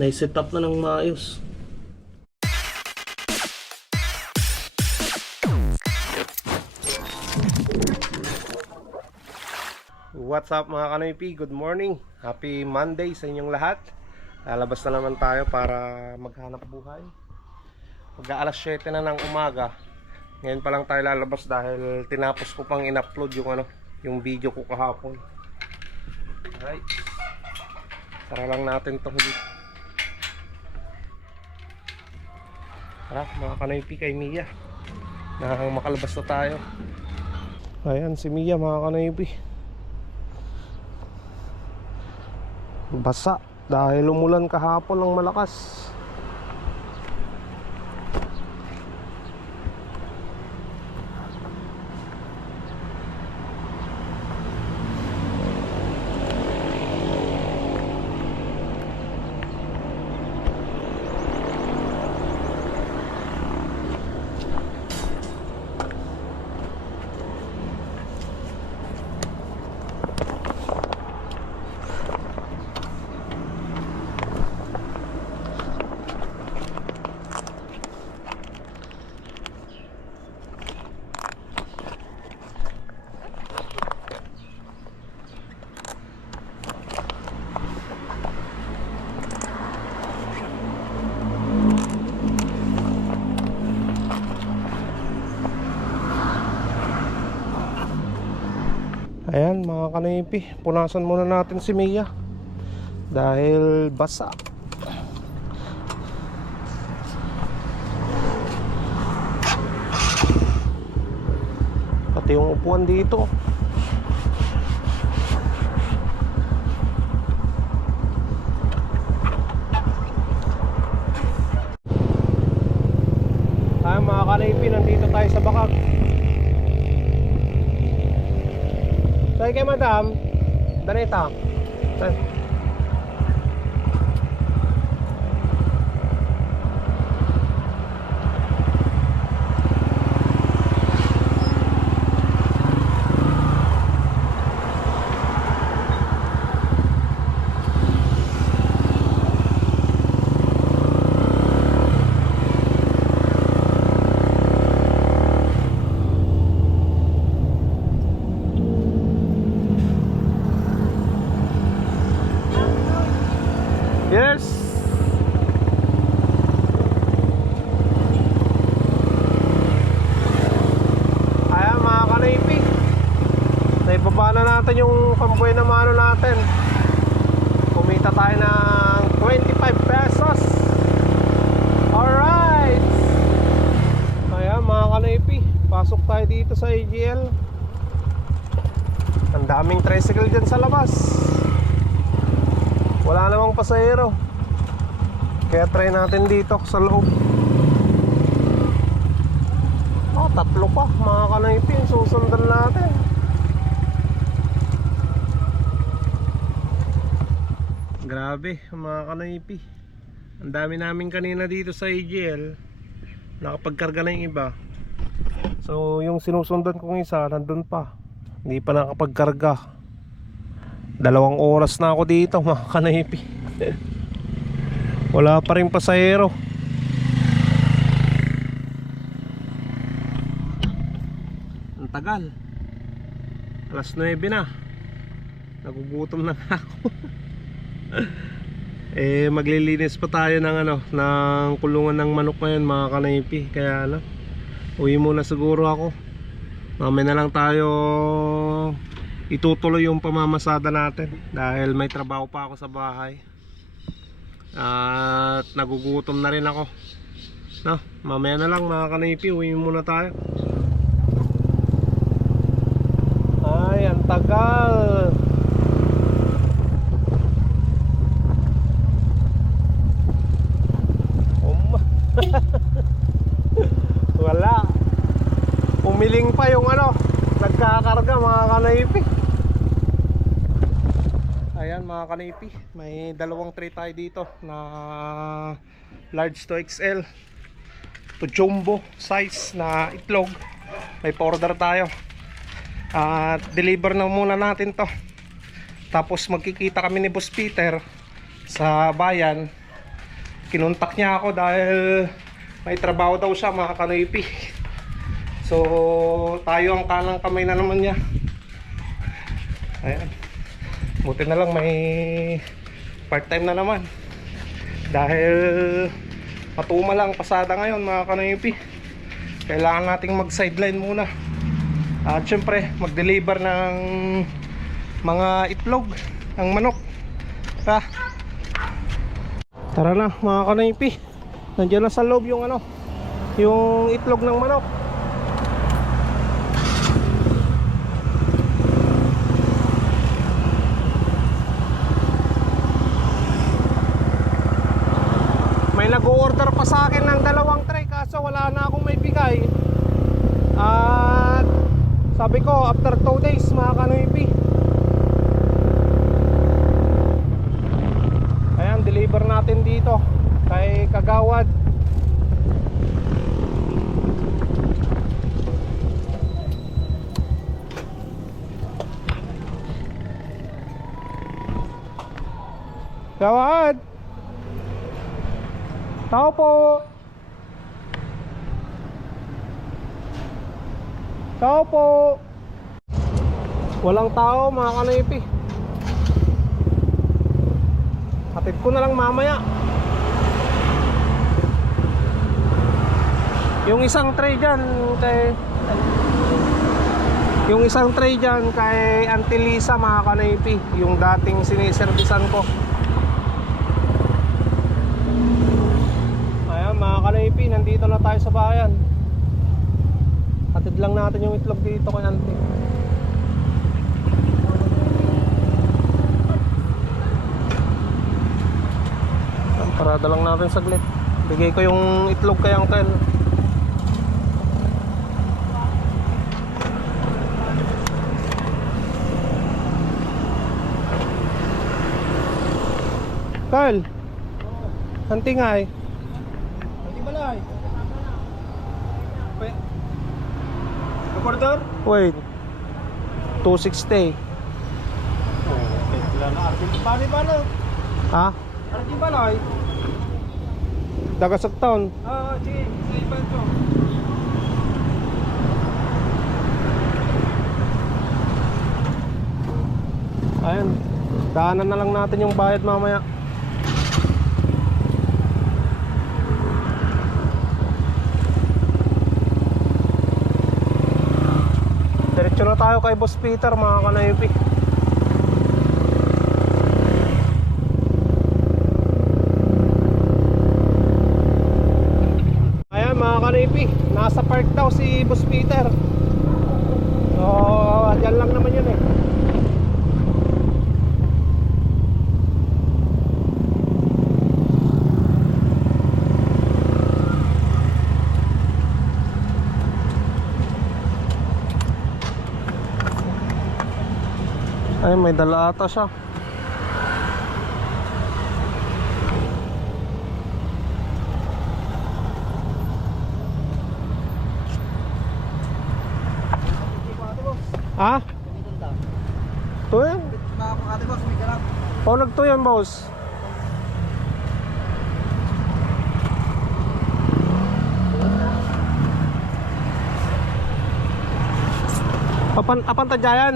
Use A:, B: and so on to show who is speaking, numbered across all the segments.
A: Nai-set up na ng maayos. What's up mga kanoypi? Good morning. Happy Monday sa inyong lahat. Lalabas na naman tayo para maghanap buhay. Mag alas 7 na ng umaga. Ngayon pa lang tayo lalabas dahil tinapos ko pang in-upload yung ano, yung video ko kahapon. Alright. Tara lang natin tong dito. Tara, mga kanoypi kay Mia. Na makalabas na tayo. Ayan si Mia mga kanoypi. Basa dahil umulan kahapon ng malakas. Mga kanipi, punasan muna natin si Mia dahil basa. Pati yung upuan dito. Ayan mga kanipi, nandito tayo sa Bakag. Say kay madam, Danita. Say. Yes. Ayan mga kanaypi. Naibaba na natin yung pambuhay na mano natin. Kumita tayo ng 25 pesos. Alright. Ayan mga kanaypi. Pasok tayo dito sa AGL. Ang daming tricycle dyan sa labas. Wala namang pasahero. Kaya try natin dito sa loob. Oh, tatlo pa mga kanaypin. Susundan natin. Grabe mga kanaypi. Ang dami namin kanina dito sa AGL. Nakapagkarga na yung iba. So yung sinusundan kong isa nandun pa. Hindi pa nakapagkarga. Dalawang oras na ako dito mga kanaypi Wala pa rin pasahero Ang tagal Alas 9 na Nagugutom na ako Eh maglilinis pa tayo ng ano Ng kulungan ng manok ngayon mga kanaypi. Kaya ano Uwi muna siguro ako. Mamaya na lang tayo itutuloy yung pamamasada natin dahil may trabaho pa ako sa bahay. At nagugutom na rin ako. No, mamaya na lang mga kanipi uwi muna tayo. Ay ang tagal Um. wala umiling pa yung kanaypi Ayan mga kanipi, may dalawang tray tayo dito na large to XL to jumbo size na itlog. May pa-order tayo. At deliver na muna natin to. Tapos magkikita kami ni Boss Peter sa bayan. Kinuntak niya ako dahil may trabaho daw siya mga kanipi. So tayo ang kanang kamay na naman niya. Ayan. Buti na lang may part-time na naman. Dahil patuma lang pasada ngayon mga kanoypi. Kailangan nating mag-sideline muna. At syempre, mag-deliver ng mga itlog ng manok. Ha? Tara na mga kanoypi. Nandiyan na sa loob yung ano, yung itlog ng manok. May nag-order pa sa akin ng dalawang tray kaso wala na akong may bigay. At sabi ko after 2 days mga kanoypi. Ayan, deliver natin dito kay Kagawad. Kagawad! Tao po. Tao po. Walang tao mga kanipi. Hatid ko na lang mamaya. Yung isang tray dyan kay yung isang tray dyan kay Auntie Lisa mga kanipi yung dating siniservisan ko Ayan mga kanaypi, nandito na tayo sa bayan. Hatid lang natin yung itlog dito kay Auntie. Parada lang natin saglit. Bigay ko yung itlog kay Uncle. Carl, Auntie nga eh.
B: Hindi balay. Pe. Recorder?
A: Wait. 260.
B: Oh, okay. Wala na. Arkin bali bala.
A: Ha?
B: Arkin.
A: Dagasag town.
B: Ah, sige. Sige pa ito.
A: Ayan. Daanan na lang natin yung bayad mamaya. Diretso na tayo kay Boss Peter mga kanayupi. Ayan mga kanayupi, nasa park daw si Boss Peter. So, dyan lang naman yun eh. Ay, may dala ata siya. Ha? Ito yan.
B: Mga ate boss, may garap.
A: O, nagto yan, boss. Apan, apan tadyayan.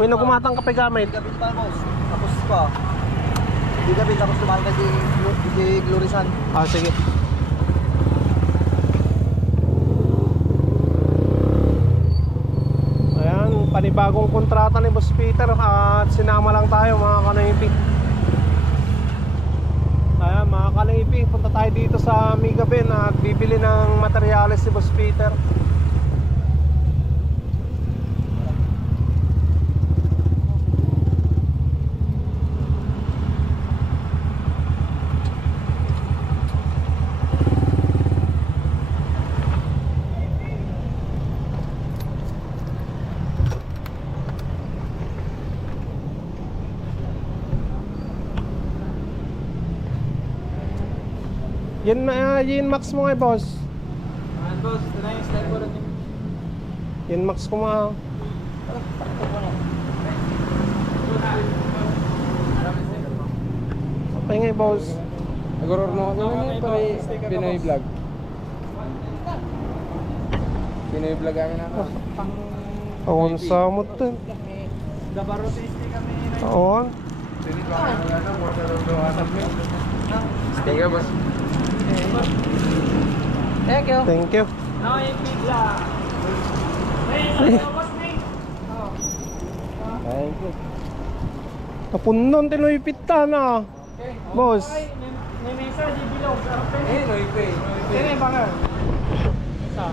A: Uy, nagumatang ka pa gamit.
B: Gabit pa boss. Tapos pa. Hindi gabit tapos lumahan ka di, di Glorisan.
A: Ah, sige. Ayan, panibagong kontrata ni Boss Peter at sinama lang tayo mga kanaypi. Ayan, mga kanaypi, punta tayo dito sa Migabin at bibili ng materyales si Boss Peter. Yan, uh, yan max mo nga, boss.
B: Ayan boss, ito na yung style ko rin.
A: Yan max ko mga. Okay nga, boss.
C: Nagoror mo ako ano yun, pare Pinoy vlog. Pinoy vlog kami na ako.
A: Awan sa mo to.
B: Gabaro safety kami.
A: Awan.
C: Thank you, boss.
B: Thank you.
A: Thank you.
B: Now yung pizza.
C: Thank you.
A: Kapunon, tinoy pita na. Boss.
B: May mesa di bilog.
C: Eh, no pay.
B: Sino yung banger? Sa?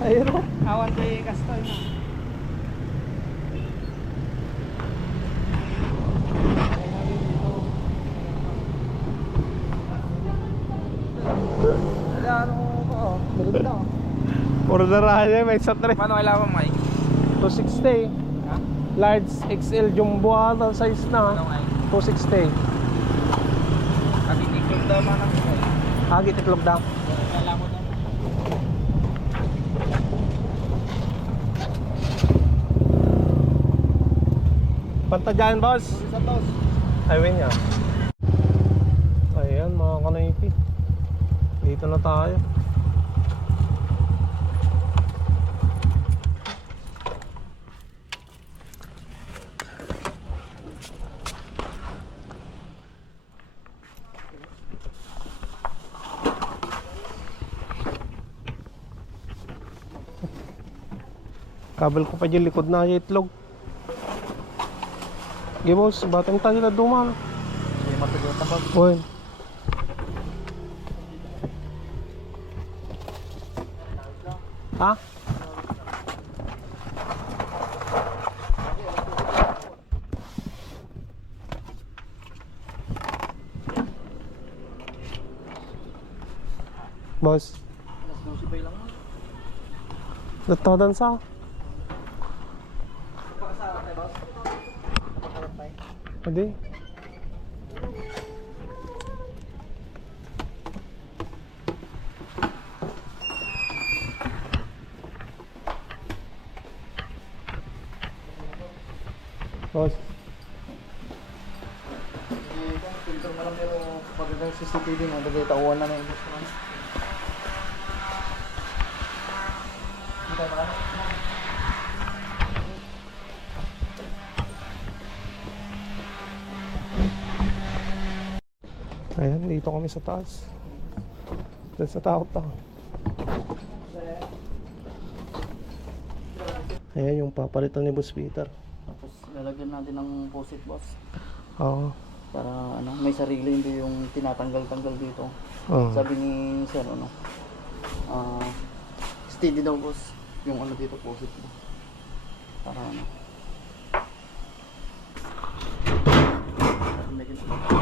A: Ayun.
B: Awan kay Castoy na. Ano ko, oh. Bilog na, oh.
A: Orderahan may sa tre.
C: Paano kailangan mo, Mike?
A: 260.
C: Ha?
A: Large XL jumbo ata size na.
C: Ano, Mike?
A: 260.
C: Katitikot daw man ako.
A: Agi tiklog da.
C: Kailangan mo daw.
A: Pantadyan, boss.
B: Sa tos.
A: Highway niya. Ayan, mga kanaypi. Dito na tayo. Kabel ko pa dyan likod na yung itlog. Boss, batang tayo na duman.
B: Hindi matugot na, boss.
A: Ha? Boss,
B: lang mo.
A: natodan sa?
B: Pakasama tayo, boss. Napakarap tayo.
A: Hindi. Boss,
B: filter na lang pero yung CCTV mo, dagay tauhan na yung boss. Hindi tayo makano.
A: ayan, dito kami sa taas. Dito sa tao to. Ayan yung papalitan ni Boss Peter.
B: Lalagyan natin ng posit boss.
A: Oo.
B: Para ano, may sarili hindi yung tinatanggal-tanggal dito.
A: Oo.
B: Sabi ni Sir ano, ah steady daw boss yung ano dito posit mo. Para ano. Kailangan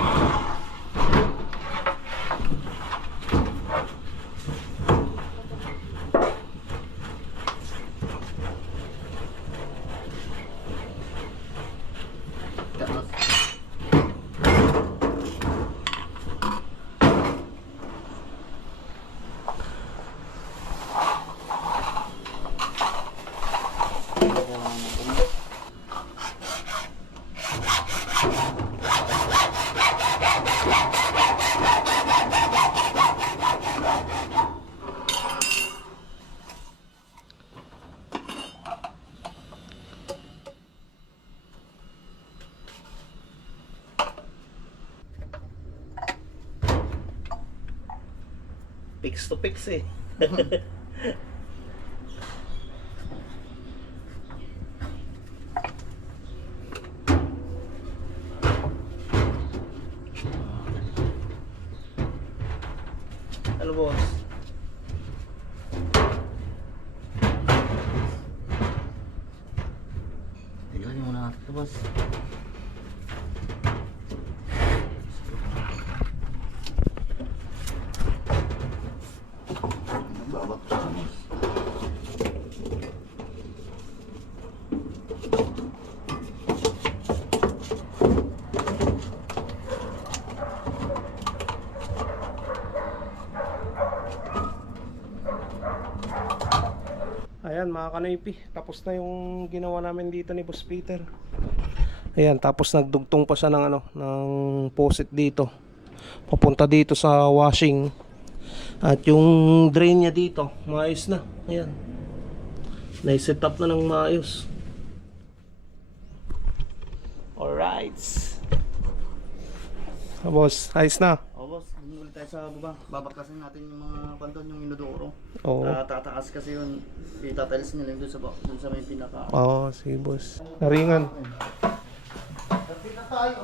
A: to fix eh. ano boss?
B: Tingnan muna natin ito boss.
A: Ayan mga kanoypi, tapos na yung ginawa namin dito ni Boss Peter. Ayan, tapos nagdugtong pa siya ng ano, ng faucet dito. Papunta dito sa washing. At yung drain niya dito, maayos na. Ayan. Nai-set up na ng maayos. Alright. Boss, ayos na.
B: Dun ulit tayo sa baba. Babaklasin natin yung mga panton, yung inodoro.
A: Oo.
B: Ah, tataas kasi yun. Itatiles nila yung dun sa, ba- dun sa may pinaka.
A: Oo, sige boss. Naringan.
B: Kasi na tayo.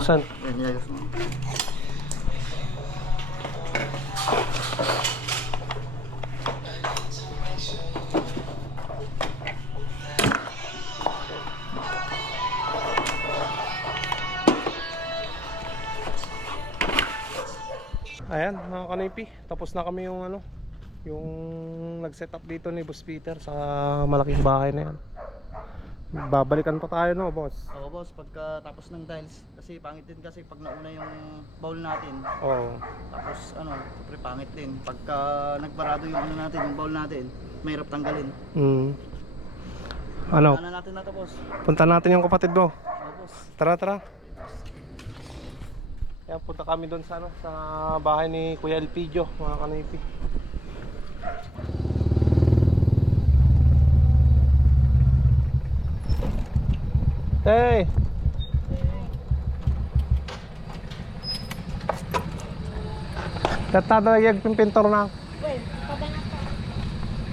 B: Yan, nilagos mo.
A: Ayan, mga kanipi. Tapos na kami yung ano, yung nag-set up dito ni Boss Peter sa malaking bahay na yan. Babalikan pa tayo no, boss.
B: Oo boss, pagka tapos ng tiles, kasi pangit din kasi pag nauna yung bowl natin,
A: Oo.
B: tapos ano, siyempre pangit din. Pagka nagbarado yung ano natin, yung bowl natin, mahirap tanggalin.
A: Mm. Ano,
B: Ano natin na to boss?
A: punta natin yung kapatid mo.
B: Oo boss.
A: Tara, tara. Kaya punta kami doon sa, ano, sa bahay ni Kuya Elpidio, mga kanipi. Hey! Tatadayag yung pintor na.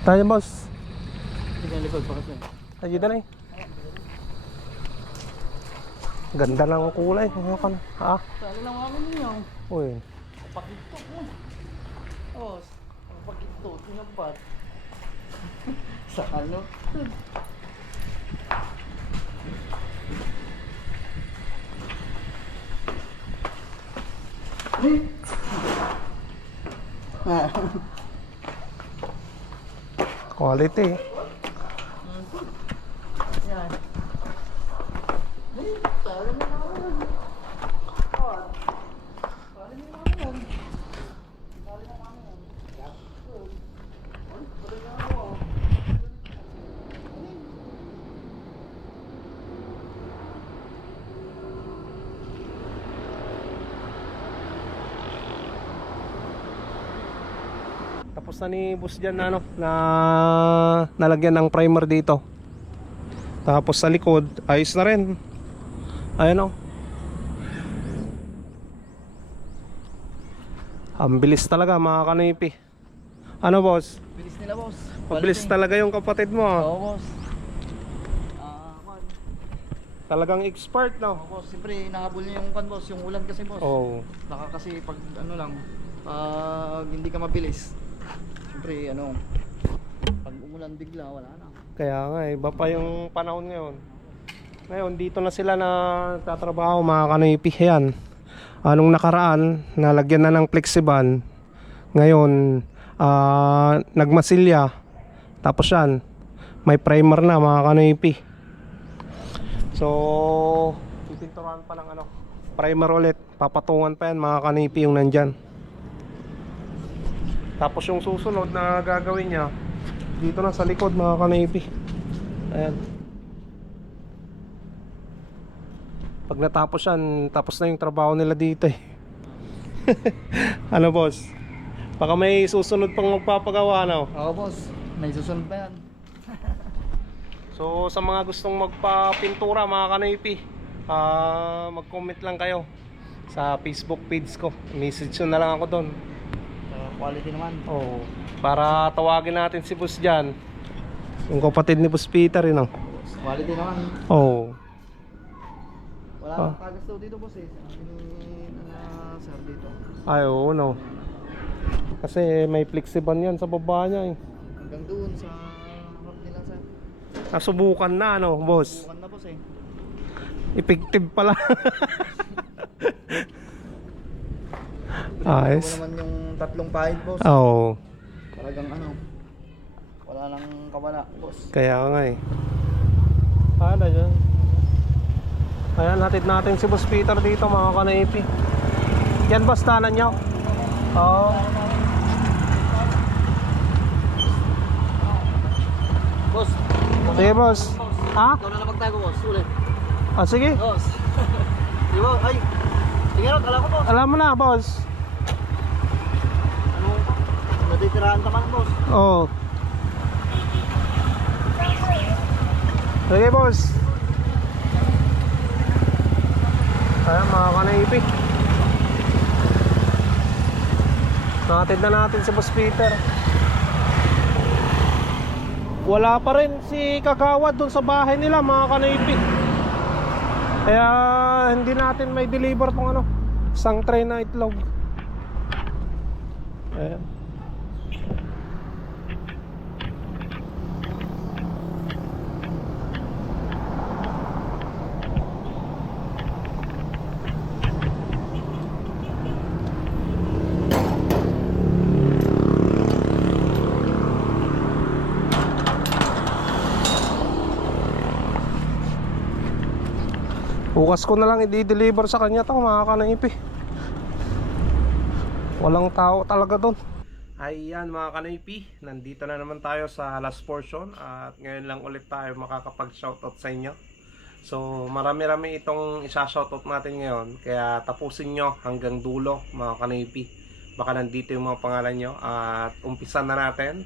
A: Tayo boss. Ayun na eh. Ganda ng kulay. Ano ka na? Ah,
B: Sabi lang namin ninyo.
A: uy.
B: Pakito mo. Oh, pakito. Tinapat. Sa ano?
A: Quality.
B: yan. Eh, sabi mo naman. Oh, sabi mo naman. Sabi mo naman. Ay, pwede na ako.
A: Tapos na ni boss dyan na ano, na nalagyan ng primer dito. Tapos sa likod, ayos na rin. Ayan o. Ang bilis talaga mga kanipi. Ano boss?
B: Bilis nila, boss.
A: Mabilis talaga yung kapatid mo. ah.
B: Oo, boss. Ah, kwan.
A: Talagang expert no.
B: Oo, boss. Siyempre, inahabol niya yung kwan, boss. Yung ulan kasi, boss.
A: Oh.
B: Baka kasi pag ano lang, pag hindi ka mabilis, siyempre ano, pag umulan bigla, wala na.
A: Kaya nga, iba pa yung panahon ngayon. Ngayon, dito na sila na tatrabaho mga kanipi. Yan. Anong nakaraan, nalagyan na ng flexiban. Ngayon, ah, nagmasilya. Tapos yan, may primer na mga kanipi. So, pipinturan pa ng ano, primer ulit. Papatungan pa yan mga kanipi yung nandyan. Tapos yung susunod na gagawin niya, dito na sa likod mga kanipi. Ayan. Pag natapos yan, tapos na yung trabaho nila dito eh. ano boss? Baka may susunod pang magpapagawa no?
B: Oo, boss. May susunod pa yan.
A: So sa mga gustong magpa-pintura mga kanipi, ah mag-comment lang kayo sa Facebook page ko. Message nyo na lang ako doon.
B: Uh, quality naman.
A: Oh, para tawagin natin si boss dyan. Yung kapatid ni Boss Peter yun oh.
B: Quality naman.
A: Oh.
B: Wala
A: Ah.
B: kang kagasto dito, boss eh. Ni na sir dito.
A: Ay, oo, no. Kasi may flexiban yan sa baba niya eh.
B: Hanggang doon sa harap nila, sir.
A: Nasubukan na, ano, boss.
B: Bukan na, boss eh.
A: Effective pala.
B: Ayos.
A: Ayos.
B: naman yung tatlong pahid, boss.
A: Oo.
B: Talagang ano, wala nang kawala, boss.
A: Kaya nga eh. Paano dyan? Ayan, hatid natin si Boss Peter dito mga kanaipi. Yan boss, tanan nyo? Oo.
B: Boss,
A: Sige boss. Ha?
B: ikaw na lang magtago, boss. Ulit.
A: Ah, sige.
B: Boss. Di ba? Ay. Sige alam ko, boss.
A: Alam mo na boss.
B: Natitirahan ka man, boss.
A: Oo. Sige boss. Ayan mga kanaipi. Natid na natin si Boss Peter. Wala pa rin si Kagawad dun sa bahay nila mga kanaipi. Kaya hindi natin may deliver tong ano, isang tray na itlog. Ayan. Bukas ko na lang i-deliver sa kanya to mga kanaipi. Walang tao talaga doon. Ayan mga kanaipi, nandito na naman tayo sa last portion at ngayon lang ulit tayo makakapag-shoutout sa inyo. So marami-rami itong isa-shoutout natin ngayon kaya tapusin nyo hanggang dulo mga kanaipi. Baka nandito yung mga pangalan nyo at umpisan na natin.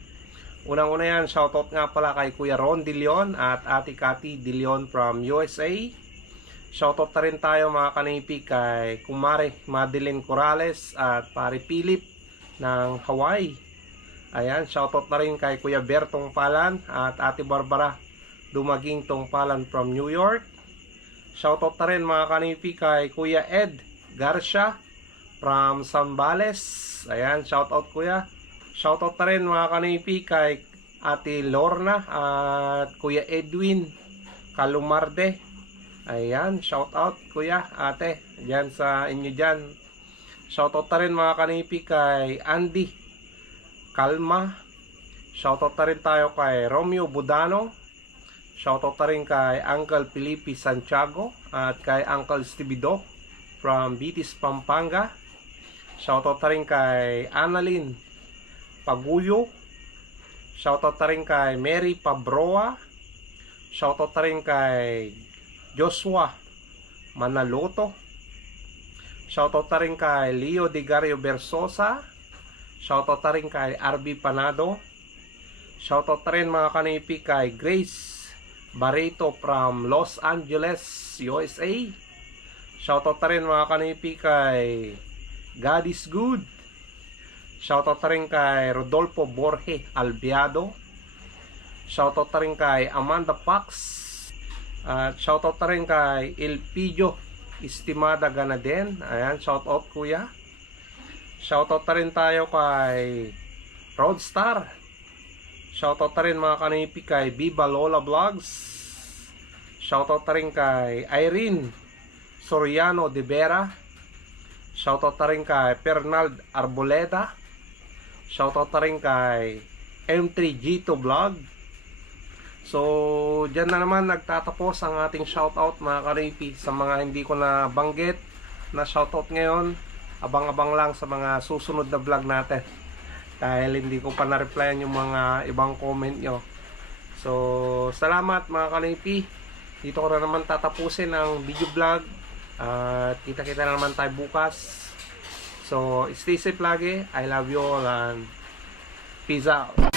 A: Unang-una yan, shoutout nga pala kay Kuya Ron De Leon at Ate Cathy De Leon from USA. Shoutout na rin tayo mga kanipi kay Kumare Madeline Corrales at Pare Philip ng Hawaii. Ayan, shoutout na rin kay Kuya Bertong Palan at Ate Barbara Dumaging Tongpalan from New York. Shoutout na rin mga kanipi kay Kuya Ed Garcia from Zambales. Ayan, shoutout kuya. Shoutout na rin mga kanipi kay Ate Lorna at Kuya Edwin Kalumarde. Ayan, shout out kuya, ate, diyan sa inyo diyan. Shout out na rin mga kanipi kay Andy Kalma. Shout out na rin tayo kay Romeo Budano. Shout out na rin kay Uncle Felipe Santiago at kay Uncle Stevie Do from Bitis, Pampanga. Shout out na rin kay Annalyn Paguyo. Shout out na rin kay Mary Pabroa. Shout out na rin kay Joshua Manaloto. Shoutout na rin kay Leo Digario Bersosa. Shoutout na rin kay RB Panado. Shoutout na rin mga kanipi kay Grace Barreto from Los Angeles, USA. Shoutout na rin mga kanipi kay God is Good. Shoutout na rin kay Rodolfo Borge Albiado. Shoutout na rin kay Amanda Pax. At shoutout na rin kay Elpidio Estimada Ganaden. Ayan, shoutout kuya. Shoutout na rin tayo kay Roadstar. Shoutout na rin mga kanipi kay Viva Lola Vlogs. Shoutout na rin kay Irene Soriano de Vera. Shoutout na rin kay Fernald Arboleda. Shoutout na rin kay M3G2 Vlog. So, dyan na naman nagtatapos ang ating shoutout mga karipi sa mga hindi ko na banggit na shoutout ngayon. Abang-abang lang sa mga susunod na vlog natin. Dahil hindi ko pa na-replyan yung mga ibang comment nyo. So, salamat mga karipi. Dito ko na naman tatapusin ang video vlog. At kita-kita na naman tayo bukas. So, stay safe lagi. I love you all and peace out.